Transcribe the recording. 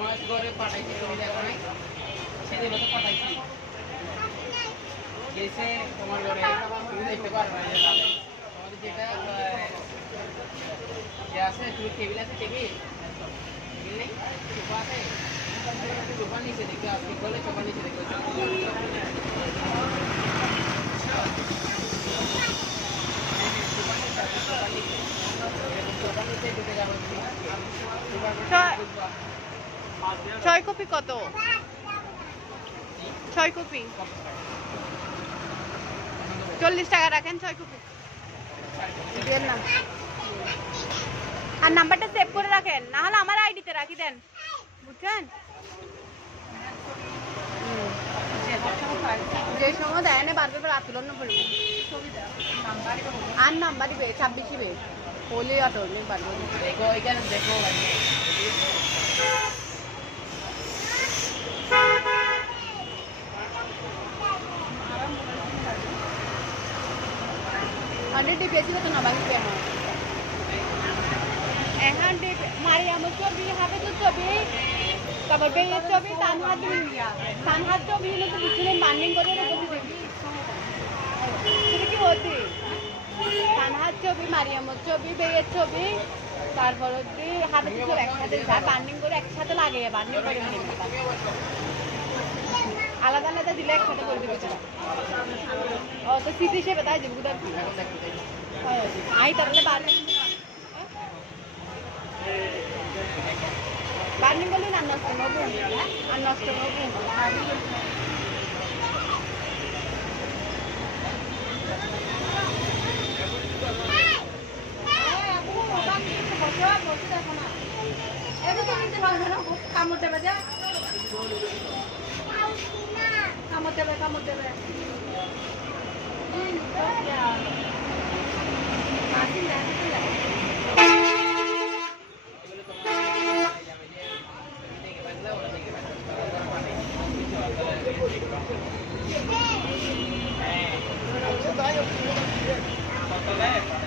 মাস ঘরে পাঠাইছি তুমি দেখো নাই সেদিনও তো পাঠাইছি গেছে তোমার ঘরে তুমি দেখতে পারবে না তাহলে তোমাদের যেটা যে আছে তুমি টেবিল আছে টেবিল নেই সোফা আছে সোফার নিচে দেখে আপনি বলে সোফার নিচে দেখে ছয় কপি কত? 6 কপি 40 টাকা রাখেন 6 কপি নাম আর নাম্বারটা সেভ করে রাখেন, না হলে আমার আইডিতে রাখি দেন, বুঝছেন? যে সময় দেয় না বারবার আতুলন পড়বে আর নাম্বার দিবে 26 দিবে হলে অটোমেটিক বাড়বে। দেখো এখানে দেখো ডিপিএসি তো না বাকি এখন মারিয়ামের ছবি হাফেজের ছবি তারপর বেয়ের ছবি তানহাত ছবি তো পিছনে বান্ডিং করে রেখে সেটা কি হতে তানহাত ছবি মারিয়ামের ছবি বেয়ের ছবি তারপর হচ্ছে হাফেজের ছবি একসাথে বান্ডিং করে একসাথে লাগে বান্ডিং করে আলাদা আলাদা দিলে একসাথে করে দেবে ও তো স্মৃতি হিসেবে তাই যে বুধার আই তাহলে বার্নিং করলে আর নষ্ট নব আর নষ্ট নব কামড় দেবে যা কামড় দেবে কামড় দেবে হ্যাঁ